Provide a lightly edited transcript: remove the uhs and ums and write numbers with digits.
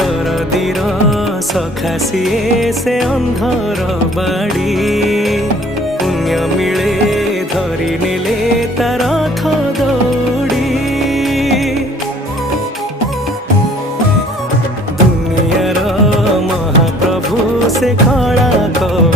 दरदीर सखा सिए से अंधर बाड़ी पुण्य मिले धरी नेले तार रथ दौड़ी दुनियार महाप्रभु से खड़ा कर